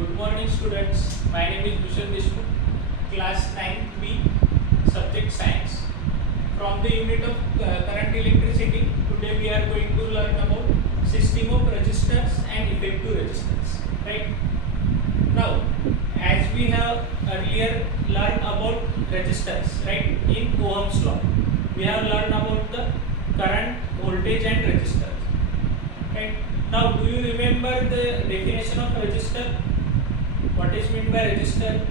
Good morning students, my name is Bhushan Deshmukh, class 9B, subject science. From the unit of current electricity, today we are going to learn about system of resistors and effective resistors. Right? Now, as we have earlier learned about resistors, right, in Ohm's law, we have learned about the current, voltage and resistors. Right? Now, do you remember the definition of resistor? What is meant by resistor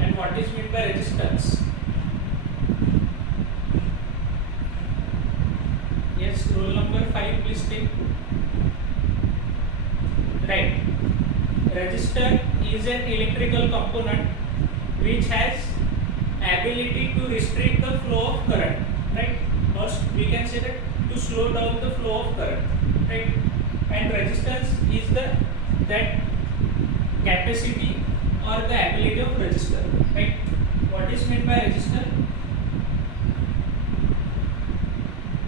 and what is meant by resistance? Yes, roll number 5, please take. Right. Resistor is an electrical component which has ability to restrict the flow of current. Right. First, we can say that to slow down the flow of current. Right. And resistance is that capacity or the ability of resistor. Right. What is meant by resistor?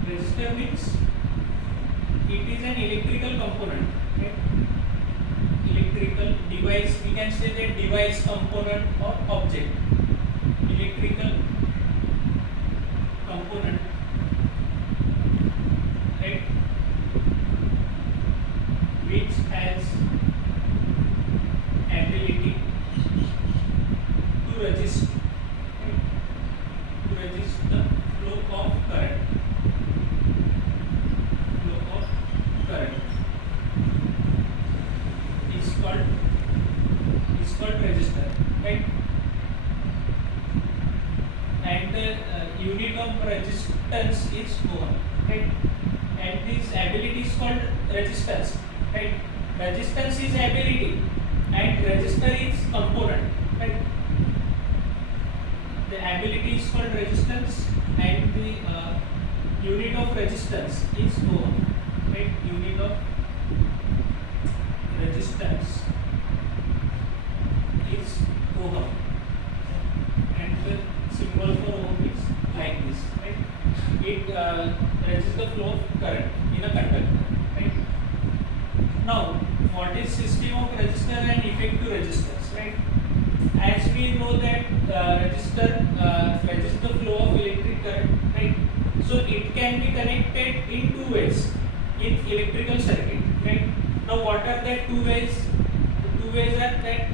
Resistor means it is an electrical component. Right. Electrical device, we can say that device, component or object. Electrical component. Right. Which has ability to resist, right, to resist the flow of current. Flow of current is called resistor, right? And the unit of resistance is ohm, right? And this ability is called resistance, right? Resistance is ability and resistor is component, right? The ability is called resistance and the unit of resistance is ohm, right? Unit of resistance is ohm and the symbol for ohm is like this, right? It resists the flow of current in a conductor, right? Now, what is system of resistor and effective resistors, right? As we know that resistor resists the flow of electric current, right? So it can be connected in two ways in electrical circuit, right? Now, what are the two ways? The two ways are that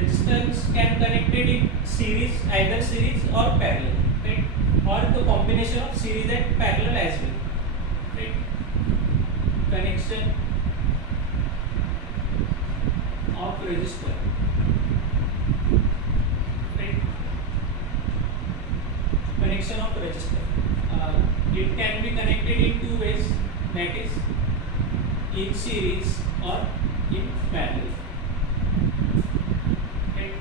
resistance can connected in series, either series or parallel, right? Or the combination of series and parallel as well, right? Connection of resistor, right? Connection of resistor. It can be connected in two ways, that is in series or in parallel. Right?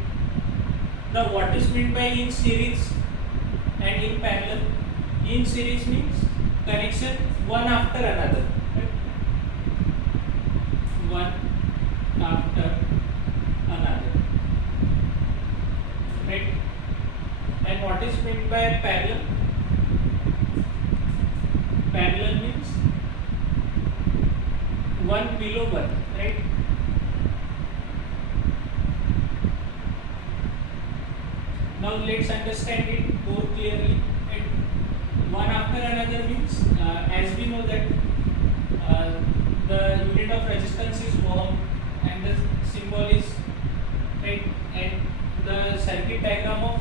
Now, what is meant by in series and in parallel? In series means connection one after another, right? One after another, right? And what is meant by parallel? Parallel means one below one, right? Now let's understand it more clearly. Right? One after another means, as we know that the unit of resistance is ohm and the symbol is, right, and the circuit diagram of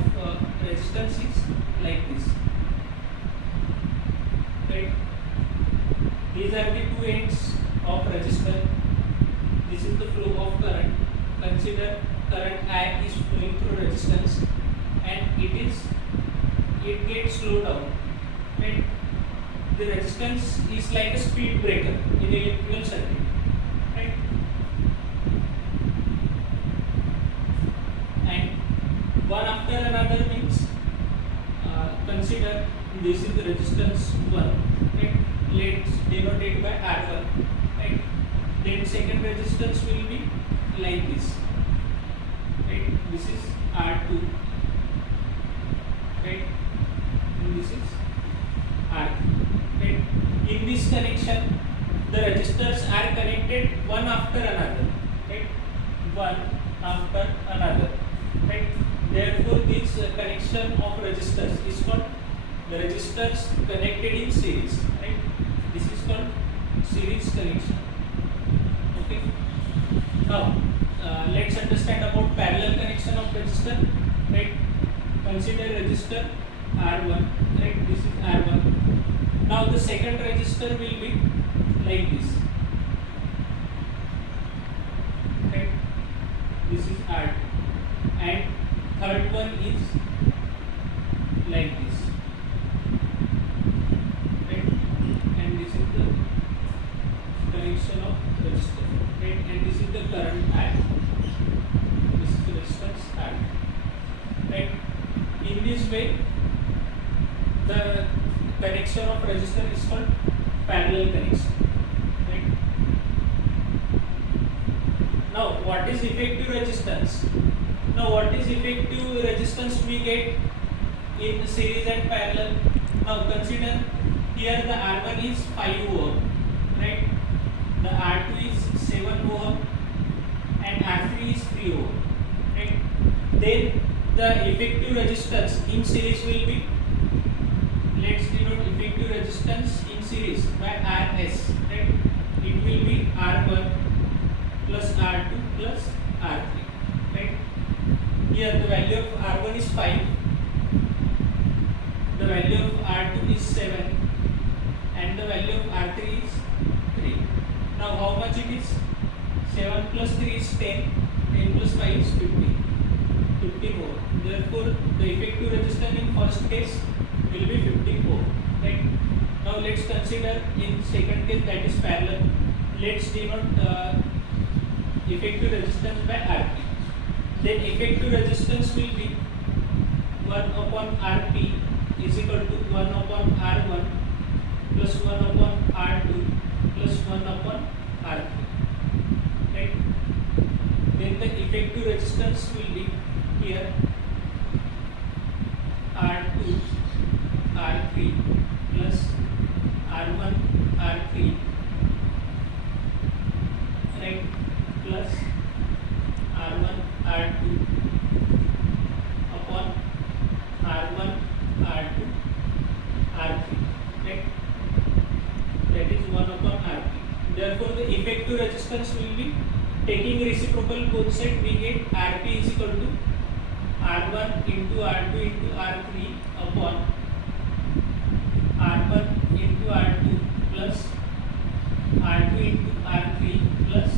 resistance is like this, right? These are the two ends of resistor. This is the flow of current. Consider current I is flowing through resistance and it gets slowed down, right? The resistance is like a speed breaker in electrical circuit, right? And one after another means, consider this is the resistance 1, right? Let's denote it by R1, right? Then second resistance will be like this, right? This is R2, right? And this is R3, right? In this connection, the resistors are connected one after another, right? connection of resistors is called the resistors connected in series, right? This is called series connection. Okay. Now let's understand about parallel connection of resistor, right? Consider resistor R1, right? This is R1. Now the second resistor will be like this, right? This is R2, and third one is like this, right? And this is the connection of resistor, right? And this is the current I. This is the resistance I, right? In this way, the connection of resistor is called parallel connection, right? Now, what is effective resistance? Now, what is effective resistance we get in series and parallel? Now, consider here the R1 is 5 ohm, right? The R2 is 7 ohm, and R3 is 3 ohm, right? Then the effective resistance in series will be, let's denote effective resistance in series by Rs, right? It will be R1 plus R2 plus R3, right? Here the value of R1 is 5, the value of R2 is 7, and the value of R3 is 3. Now how much it is? 7 plus 3 is 10, 10 plus 5 is 50, 50 more. Therefore the effective resistance in first case will be 50 ohm, right? Now let's consider in second case, that is parallel. Let's denote effective resistance by Rp. Then effective resistance will be 1 upon Rp is equal to 1 upon R1 plus 1 upon R2 plus 1 upon R3, right? Then the effective resistance will be here R2 R3 plus R1 R3, right, plus R1 R2 upon R1 R2 R3, right? That is 1 upon Rp. Therefore the effective resistance will be, taking reciprocal both sides, we get Rp is equal to R1 into R2 into R3 upon R1 into R2 plus R2 into R3 plus